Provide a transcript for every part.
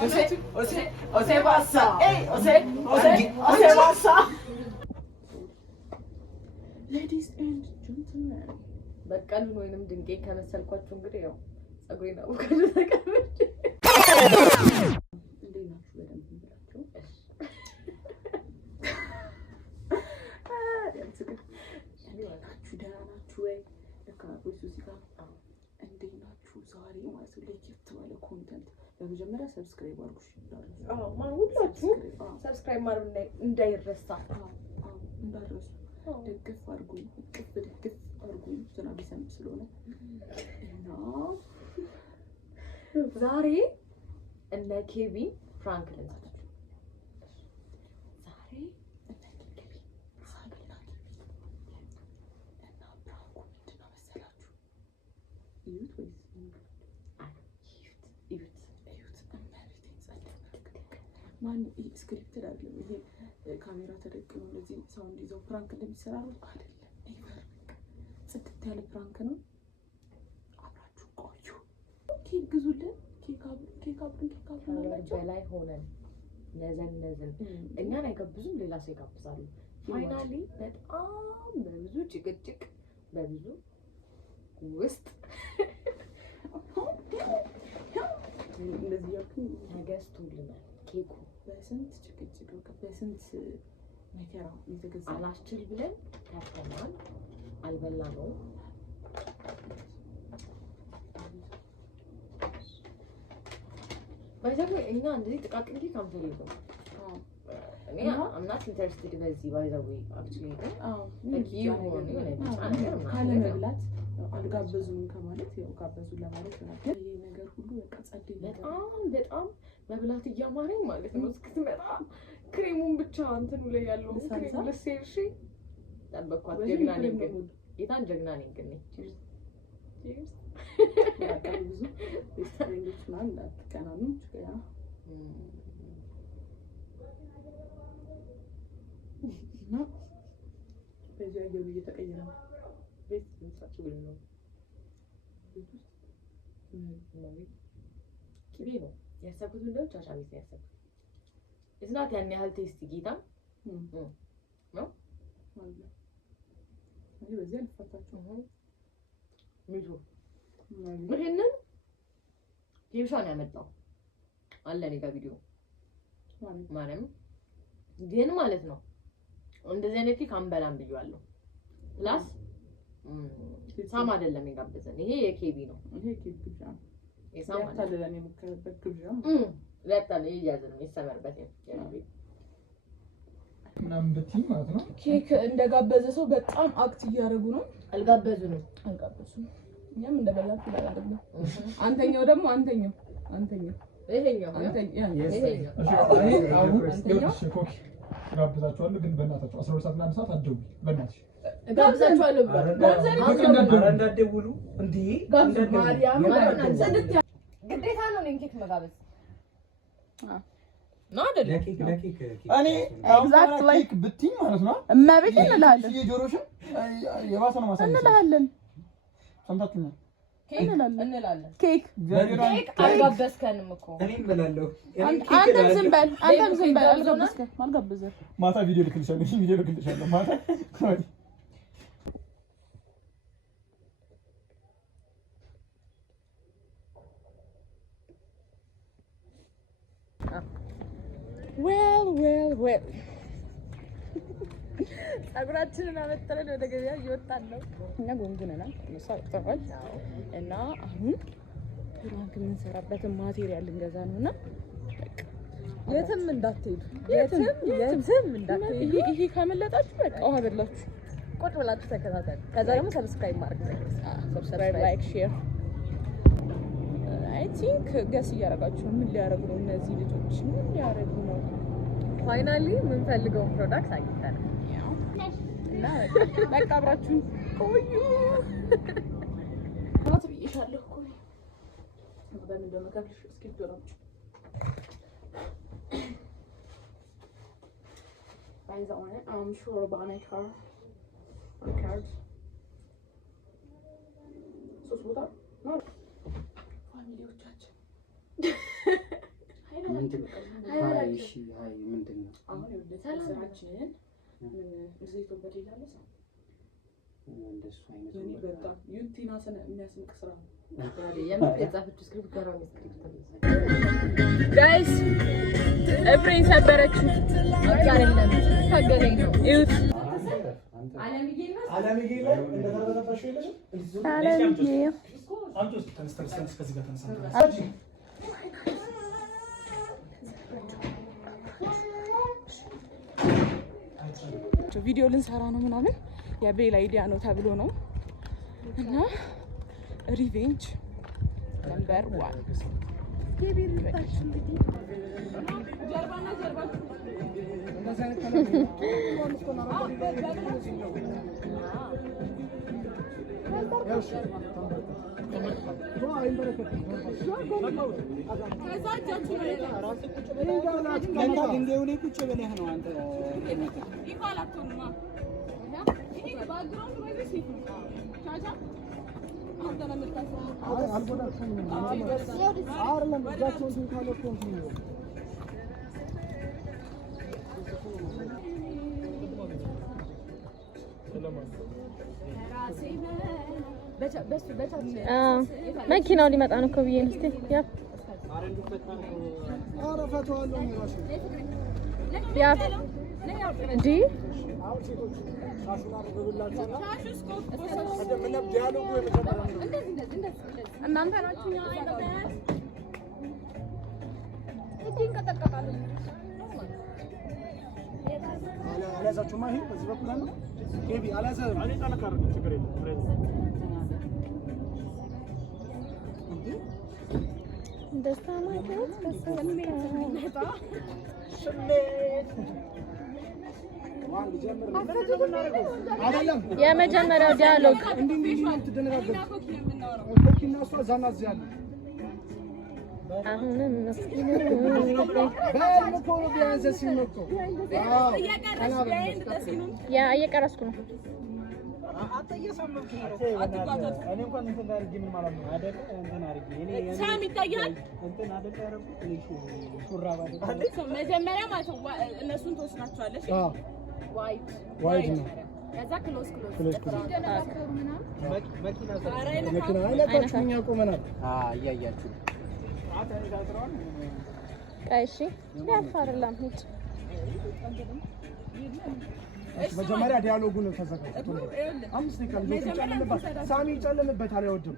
Ose bassa. Ose bassa. Ladies and gentlemen. በቀል ወይንም ድንቄ ከመሰልኳችሁ እንግዲህ ያው ጸጉሬን አውቃለሁ ተቀበል እንዴ ናችሁ በደንብ ብላችሁ ናችሁ ደህና ናችሁ ወይ ለካፖቹ ሲጋ እንዴ ናችሁ ዛሬ ማለት ነው ለየት ባለ ኮንተንት በመጀመሪያ ሰብስክራይብ አድርጉ ማን ሁላችሁ ሰብስክራይብ ማድረግ እንዳይረሳ እንዳትረሱ ደግፍ አድርጉኝ ደግፍ አድርጉኝ ዝናብ ይሰንብ ስለሆነ እና ዛሬ እነ ኬቪን ፍራንክ ልንሰራችሁ ዛሬ እነ ኬቪን ፍራንክ ልናደርግ እና ፍራንኩ ምንድነው መሰላችሁ እዩት ወይስ እዩት ማን ስክሪፕትድ አይደለም ይሄ ካሜራ ተደቅኖ እንደዚህ ሳውንድ ይዘው ፍራንክ እንደሚሰራሩ አይደለም ጽድት ያለ ፍራንክ ነው አብራችሁ ቆዩ ኬክ ግዙልን ኬክ በላይ ሆነን ነዘን እኛን አይጋብዙም ሌላ ሰው ይጋብዛሉ ፋይናሊ በጣም በብዙ ጭቅጭቅ በብዙ ውስጥ እንደዚህ ያልኩኝ ተገዝቶልናል ኬኩ በስንት ጭቅጭቅ በስንት መከራ የተገዛ አላስችል ብለን ታፈናል አልበላነውም ባይዘው እኛ እንደዚህ ጥቃቅን ኬክ አንፈልግም እኔ I'm not interested በዚህ ባይዘው actually ካለመብላት አልጋበዙም ከማለት ያው ጋበዙ ለማለት ነው ይሄ ነገር ሁሉ በቃ ጸደይ በጣም መብላት እያማረኝ ማለት ነው እስክትመጣ ክሬሙን ብቻ እንትኑ ላይ ያለው ክሬም ለሴርሺ ጠበቅኳት ጀግና ነኝ ግን የታን ጀግና ነኝ ግን ቺርስ በቃ ብዙ ሬስቶራንቶች ማለት አትቀናኑ ያ ነው በዚህ አየሩ እየተቀየረ ነው ቤት እንሳችሁ ግን ነው ቤት ውስጥ ኪቤ ነው ያሰብኩት እንደው ቻቻ ቤት ያሰብኩት እስናት ያን ያህል ቴስቲ ጌታ ነው ማለት ነው በዚህ አልፈታችሁ ምንድን ነው ይሄንን ኬብሻን ያመጣው አለ እኔ ጋር ቪዲዮ ማለት ግን ማለት ነው እንደዚህ አይነት ኬክ አንበላም ብዬዋለሁ ፕላስ ሳም አይደለም የጋበዘን ይሄ የኬቢ ነው ይሄ ኬክ ብቻ የሳም አይደለም የምከበት ግብዣ ለታለ ይያዝን ይሰመርበት ምናምን ብትይ ማለት ነው ኬክ እንደጋበዘ ሰው በጣም አክት እያደረጉ ነው አልጋበዙንም እኛም እንደበላችሁ አይደለም አንተኛው ደግሞ አንተኛው ይሄኛው እሺ ኮኪ ጋብዛችኋለሁ ግን በእናታችሁ 12 ሰዓት እና 1 ሰዓት አትደውሉ በእናትሽ ጋብዛችኋለሁ እንዳትደውሉ እንዴ ማርያም ግዴታ ነው ኬክ መጋበዝ ነው አይደል ለኬክ እኔ ኤግዛክትሊ ኬክ ብትይ ማለት ነው እመቤት እንላለን የጆሮሽን የባሰ ነው ማሳየት እንላለን ሰምታችሁኛል እንላለን ኬክ አልጋበዝከንም እኮ እኔም እላለሁ አንተም ዝም በል አልጋበዝከም ማታ ቪዲዮ ልክልሻለሁ ማታ well ጸጉራችንን አመጣለን ወደ ገበያ እየወጣን ነው እና ጎንጉነናል መሳቀል እና አሁን ፍራንክ የምንሰራበትን ማቴሪያል እንገዛ ነውና የትም እንዳትሄዱ የትም እንዳትሄዱ ይሄ ካመለጣችሁ በቃ ውሃ በላችሁ ቁጭ ብላችሁ ተከታተሉ ከዛ ደግሞ ሰብስክራይብ ማድረግ ሰብስክራይብ ላይክ ሼር አይ ቲንክ ገስ እያደረጋችሁ ምን ሊያደርጉ ነው እነዚህ ልጆች ምን ሊያደርጉ ነው ፋይናሊ ምን ፈልገው ፕሮዳክት አግኝተናል እና በቃ አብራችሁን ቆዩ ማለት ብዬሻለሁ እኮ በምን እንደመከፍልሽ እስኪ ዶላር Guys, on it. I'm sure about my car. On cards. So, what up? No. Family of church. ምንድን ነው? አይ እሺ፣ አይ ምንድን ነው? አሁን ሰላማችንን ዘይቶ በሌላ ነው እንደሱ አይነት እኔ በጣም ዩቲና ሰነ የሚያስንቅ ስራ ነው። የጻፈችው ስክሪፕት ገራሚ ስክሪፕት ነው። ጋይስ እብሬን ሰበረችው። አይደለም ታገለኝ ነው እዩት። አለምዬ ላይ እንደተረበረበሽ ይለሽ አለምዬ አንቺ ተነስተሽ ከዚህ ጋር ተነስተሽ ቪዲዮ ልንሰራ ነው ምናምን የቤል አይዲያ ነው ተብሎ ነው እና ሪቬንጅ ነምበር 1 የቤል ታች እንግዲህ ጀርባና ጀርባ መኪናው ሊመጣ ነው እኮ ብዬ ነው። እስቲ ያ እንጂ እናንተ ናችሁ አላዛችሁማ ይሄ በዚህ በኩል አለ ኬቢ አላዛ አለ ታለካር ችግር የለም ደስታ ማለት በስሜት የመጀመሪያው ዲያሎግ አሁንም እየቀረስኩ ነው። መጀመሪያ ማለት ነው እነሱን ተወስናቸዋለሽ። ዋይት ነው። ከዛ ክሎዝ እያያችሁ እሺ ያፋርላም ሂድ መጀመሪያ ዲያሎጉን ተዘጋጅቶ 5 ደቂቃ ልጅ ይጨልምበት ሳሚ ይጨልምበታል አይወድም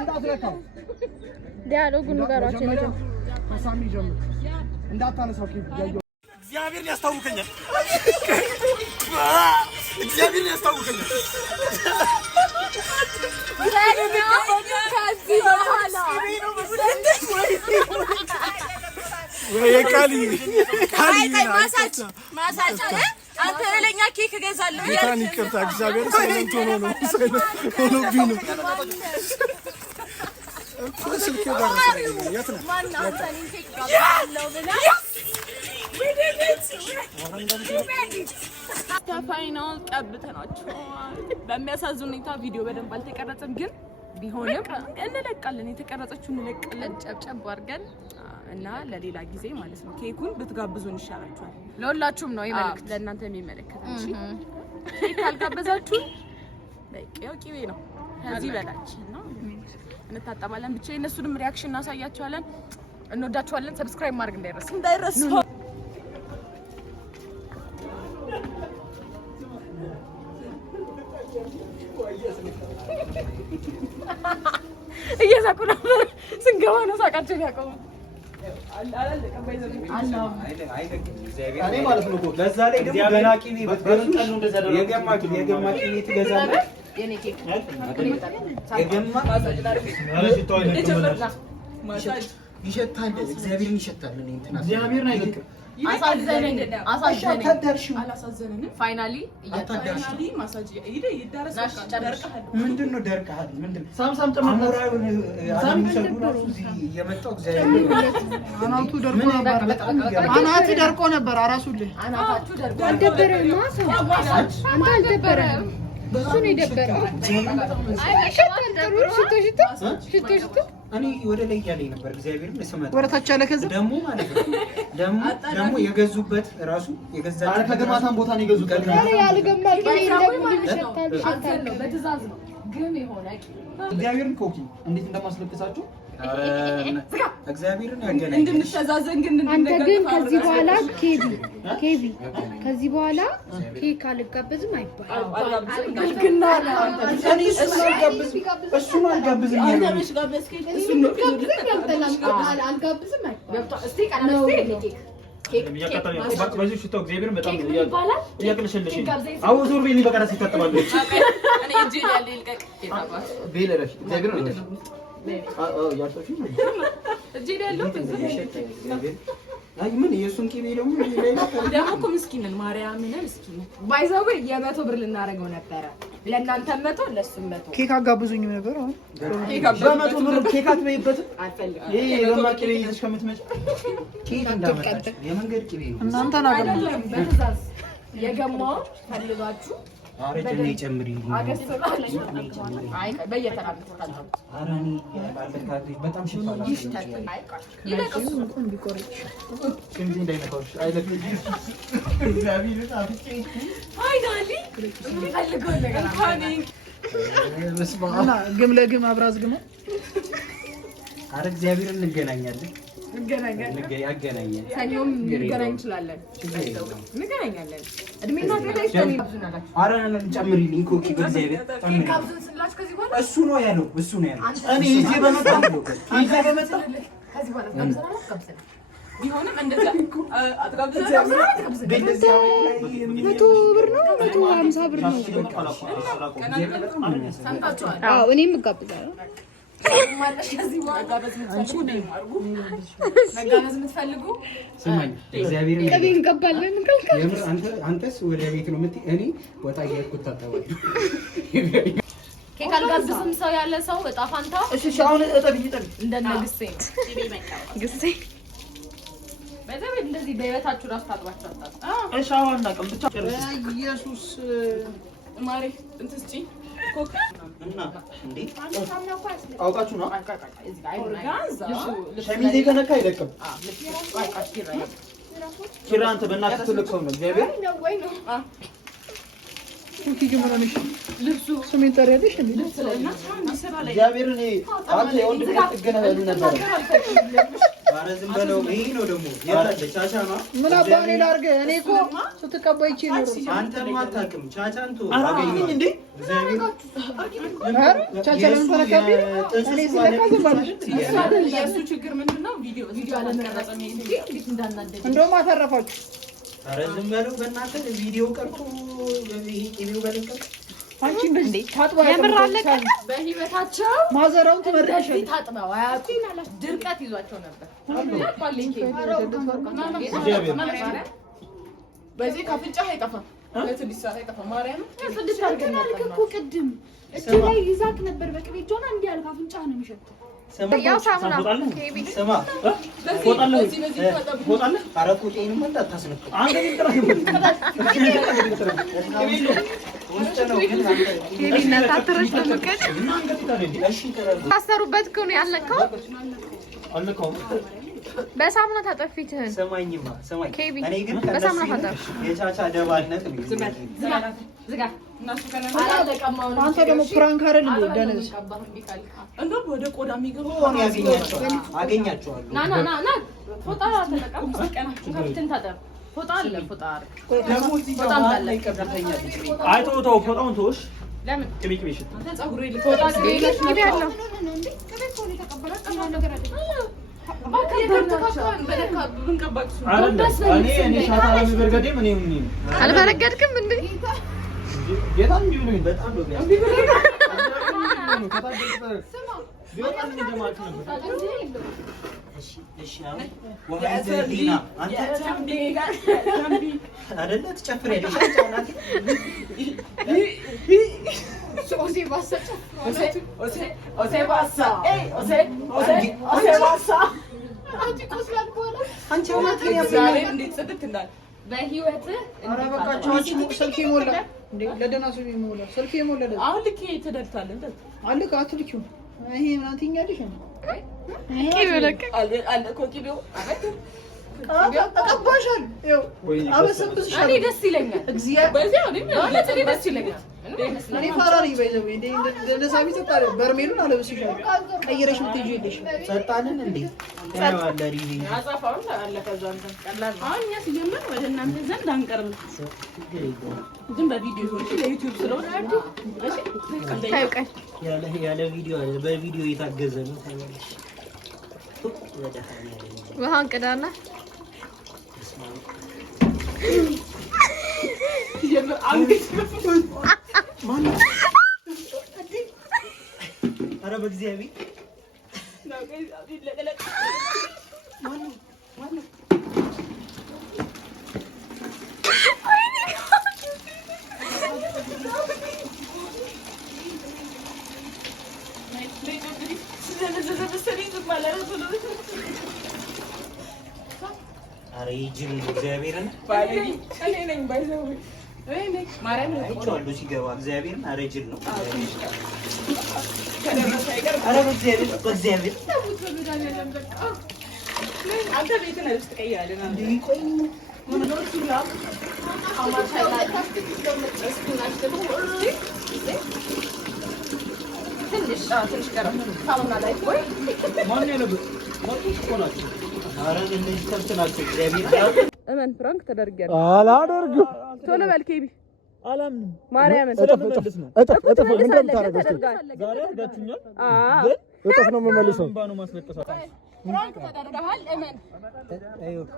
እንዳትረካው ዲያሎጉን ንገሯቸው ከሳሚ ጀምር እንዳታነሳው ያየው እግዚአብሔርን ያስታውከኛል እግዚአብሔርን ያስታውከኛል ከዚህ በኋላ ማሳጅ አንተ ለኛ ኬክ እገዛለሁ ጌታን ይቅርታ እግዚአብሔር ሳይለንት ሆኖ ነው ሆኖብኝ ነው ስልኬ ጋር የት ነው ፋይናል ቀብተናቸዋል። በሚያሳዝን ሁኔታ ቪዲዮ በደንብ አልተቀረጸም፣ ግን ቢሆንም እንለቃለን። የተቀረጸችውን እንለቃለን ጨብጨብ አድርገን እና ለሌላ ጊዜ ማለት ነው። ኬኩን ብትጋብዙን ይሻላችኋል። ለሁላችሁም ነው ይመልከት፣ ለእናንተ የሚመለከት እንጂ ኬክ ካልጋበዛችሁን በቂው ቂቤ ነው። ከዚህ በላች ነው እንታጠባለን። ብቻ የእነሱንም ሪያክሽን እናሳያቸዋለን። እንወዳችኋለን። ሰብስክራይብ ማድረግ እንዳይረሳ። እየሳቁ ነበር። ስንገባ ነው ሳቃቸው ያቆመው። እኔ ማለት ነው ለዛ ላይ ደግሞ ገና ቂቤ በተገረጠ ነው እንደዛ ነው የገማ ቂቤ ትገዛለህ። የኔ ኬክ የገማ ማሳጅ ይሸታል። እግዚአብሔርን ይሸታል። እኔ እንትና እግዚአብሔርን አይልክም። አሳዘነኝ። አላሳዘነንም። ፋይናሊ ማሳጅ ይደረሳል። ደርቀሃል። ምንድነው ደርቀሃል? ምንድነው ሳምሳም ጨመረ አሞራው እዚህ የመጣው እግዚአብሔር አናቱ ደርቆ ነበር። አናቱ ደርቆ ነበር። አራሱልኝ አናቱ ደርቆ አልደበረም። ማሳጅ አንተ አልደበረም። እሱ ነው የደበረው። አይ ሽቶ እኔ ወደ ላይ ያለኝ ነበር እግዚአብሔርን ለሰማት ወደ ታች ያለ ከዛ ደግሞ ማለት ነው ደግሞ የገዙበት ራሱ የገዛች ከገማታም ቦታ ነው የገዙት። ያልገማት ነው በትእዛዝ ነው ግን የሆነ እግዚአብሔርን ኮኪ እንዴት እንደማስለቅሳችሁ እግዚአብሔርን ያገናኝ እንድንተዛዘን ግን አንተ ግን ከዚህ በኋላ ኬቢ ከዚህ በኋላ ኬክ አልጋበዝም አይባልም። እሱን አልጋብዝም ያለው ምን የእሱን ቂቤ ደግሞ እኮ ምስኪንን ማርያምን ምስኪን ባይዘው የመቶ ብር ልናደርገው ነበረ። ለእናንተ 100 ለእሱም 100 ኬክ አጋብዙኝ ነበር። አሁን በመቶ ብር ኬክ አትበይበትም። ይሄ የማር ቂቤ ይዘሽ ከምትመጪ ኬክ እንዳመጣች የመንገድ ቂቤ ነው። እናንተን አይደለም በትእዛዝ የገማው ፈልጋችሁ አረጀኔ ጨምሪ በጣም ግም ለግም አብራዝ ግማ አረ እግዚአብሔርን እንገናኛለን። ያገናኛል። ሰኞም እንገናኝ እንችላለን። እንገናኛለን። እድሜና አረን ጨምሪልኝ ኮኪ በእግዚአብሔር እሱ ነው ያለው። እኔ ይዤ በመጣ ቢሆንም እንደዛ መቶ ብር ነው 150 ብር ነው። አዎ እኔም እጋብዛለሁ። መጋበዝ የምትፈልጉ እግዚአብሔርን ቅቤ እንቀባለን። አንተስ ወደ ቤት ነው የምትይ፣ እኔ ወጣ እያልኩ እታጠባለሁ። ኬክ አልጋብዝም ሰው ያለ ሰው እጣ ፋንታ እሺ አሁን እጠቢ እንደነ ግሴ በዛው እንደዚህ በህይወታችሁ ራስ ታጥባችሁ አጣጣ እሺ አሁን እናቀም ብቻ ኢየሱስ ማሪ እንትስጪ ኮክ እና እንዴ አውቃችሁ ነው ሸሚዜ ከነካ አይለቅም። ኪራ አንተ በእናትህ ትልቅ ሰው ነው። እግዚአብሔር ልብሱ ስሜን ጠሪያለሽ እንዴ? እግዚአብሔር እኔ አንተ የወንድ ጥገና ያሉ ነበር። ኧረ ዝም በለው። ይሄ ነው ደግሞ ያለ ቻቻ ነው። ምን አባኔ ላድርግ? እኔ እኮ ስትቀባይ ይቺ ነው። አንተም አታውቅም። ቻቻን ቱ አገኘኝ እንዴ? ቻቻ ለምን ተነካብኝ? እኔ ስለካ ዝም ባልሽ። የእሱ ችግር ምንድነው? ቪዲዮ አለመቀረጽ ነው እንዴ? እንዴት እንዳናደደ እንደውም አተረፋችሁ። ኧረ ዝም በለው በእናትህ። ቪዲዮ ቀርቶ ይሄ ቂቤው በለቀቅ አንቺ እንዴ ታጥባ የምር አለቀ። በህይወታቸው ማዘራውን ትመርዳሽ ታጥበው አያውቁም። ድርቀት ይዟቸው ነበር። በዚህ ከፍንጫ አይጠፋም። ለስድስት ሰዓት አይጠፋም። ማርያም ስድስት አድርገን እኮ ቅድም እጅ ላይ ይዛክ ነበር። በቅቤ ጆና እንዲህ ያልካ ፍንጫ ነው የሚሸተው። ያው ሳሙና ስማ ፎጣለህ አረቁጤንም እንዳታስነካ አንተ ግን ጥራ ታሰሩበት እኮ ነው ያለከው። በሳሙና ታጠብ ፊትህን። ሰማኝማ ሰማኝ። እኔ ግን በሳሙና ታጠብ። የቻቻ ደባልነት ነው። ዝጋ አንተ ደግሞ ፕራንክ አይደል እንዴ? ደነዝ እንደው ወደ ቆዳ የሚገቡ አገኛቸዋለሁ። ና ፎጣ ተጠቀም። ቀናችሁ ከፊትን ታጠብ። ፎጣ አለ ፎጣ ደግሞ እዚህ ጋር አለ ይቀበልኛል። አይተው ተው ፎጣውን ተውሽ። ለምን ቅቤ ሽት ጸጉሬ ፎጣ ቅቤ ያለው አልበረገድክም እንዴ? ጌታን ቢሆን በጣም ነው በህይወትህ ስልክ ይሞላ እንዴ? ለደህና ሰው ይሞላ ስልክ ይሞላ። አሁን ልክ ተደርታል እንዴ? አልክ አትልኪው። ይሄ ምናምን ትይኛለሽ አለ ኮኪቢው አቀባሻል አበሰብስሻል። እኔ ደስ ይለኛል። እግዚአብሔር ደስ ይለኛል። እኔ ፋራ ነኝ ባይዘው እንዴ እንደነሳቢ ተጣለ በርሜሉን አለብስሻል። ቀይረሽ ምትይዤልሽ ጸጣልን እንዴ ያዋለ ሪቪ አጻፋውን አለ ከዛን ቀላል ነው። አሁን እኛ ሲጀምር ወደ እናንተ ዘንድ አንቀርብም። ግን በቪዲዮ ነው ለዩቲዩብ ስለሆነ ያለ ቪዲዮ አለ በቪዲዮ የታገዘ ነው። ታያለሽ ውሃን ቅዳና የምር አንገት ኧረ በእግዚአብሔር ኧረ ይጅል እግዚአብሔርን እኔ ነኝ ባይዘው ማርያም ነው አይቼዋለሁ ሲገባ እግዚአብሔርን ኧረ ይጅል ነው። ከደረሰ አይቀር ኧረ በእግዚአብሔር አንተ ቤት ነው ትቀይራለህ ነው እንዴ ቆይ ምን ነው ሲላ አማታይ ላይ ትንሽ ቀረም ሳውና ላይ ቆይ ማን ያለበት ወጥቶ ቆላችሁ ኧረ እነዚህ ከብት ናቸው። እግዚአብሔር እመን ፕራንክ ተደርጊያለሁ። አላደርግም። ቶሎ በል ኬቢ አላምንም። ማርያምን እጥፍ ምን እንደምታደርገው ዛሬ አድርጋችሁኛል፣ ግን እጥፍ ነው የምመልሰው። ፕራንክ ተደርገሃል። እመን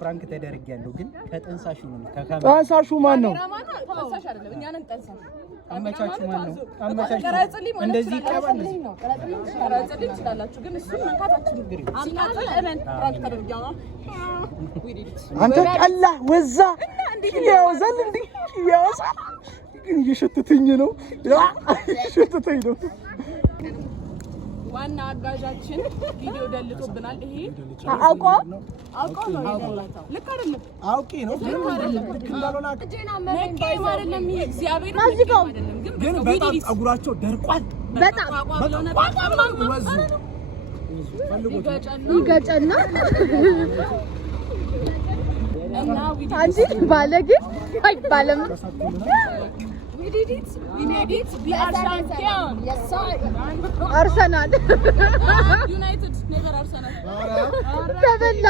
ፕራንክ ተደርጊያለሁ፣ ግን ከጠንሳሹ ነው ከካሜራ ጠንሳሹ ማን ነው? ጠንሳሽ አይደለም እኛ ነን ጠንሳሽ። አመቻቹ ማን ነው? አመቻቹ ቀረጽልኝ ማለት እንደዚህ ቀረጽልኝ ነው። ቀረጽልኝ ትችላላችሁ፣ ግን እሱን መንካታችሁ ንግሪ። ሲቀጥል እመን ፕራንክ ተደርጊያለሁ። አንተ ቀላ ወዛ ያወዛል እንዴ ያወዛል፣ ግን እየሸተተኝ ነው እየሸተተኝ ነው። ዋና አጋዣችን ቪዲዮ ደልቶብናል። ይሄ አውቆ ነው የደለተው። ልክ አይደለም። አውቄ ነው ልክ አይደለም። እንዳልሆነ መቀየም አይደለም። ይሄ እግዚአብሔር ማዚቃው አይደለም፣ ግን በጣም ፀጉራቸው ደርቋል። በጣም ወዙ ይገጨና እና አንቺ ባለግ አይባልም። አርሰናል ዩናይትድ ኔቨር አርሰናል ተበላ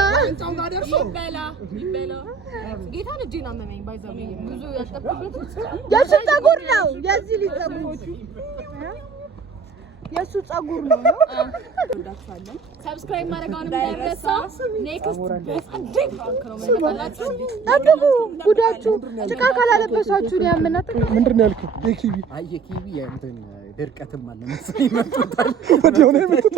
ይበላ ጌታን እጄን አመመኝ። ባይዘው ብዙ ያጠብኩበት የሱ ፀጉር ነው። የዚህ ልጅ ፀጉር የሱ ፀጉር ነው። ወዳችኋለን። ሰብስክራይብ ማድረጋውን እንዳይረሳ። ኔክስት በአዲስ ፍራንክ ነው መጣላችሁ። አጥቡ ጉዳችሁ ጭቃ ካላለበሳችሁ ነው ያመናት። ምንድን ነው ያልኩት? የኪቢ አይ የኪቢ እንትን ድርቀትም አለ መሰለኝ መጥቷል። ወዲያው ነው የመጡት።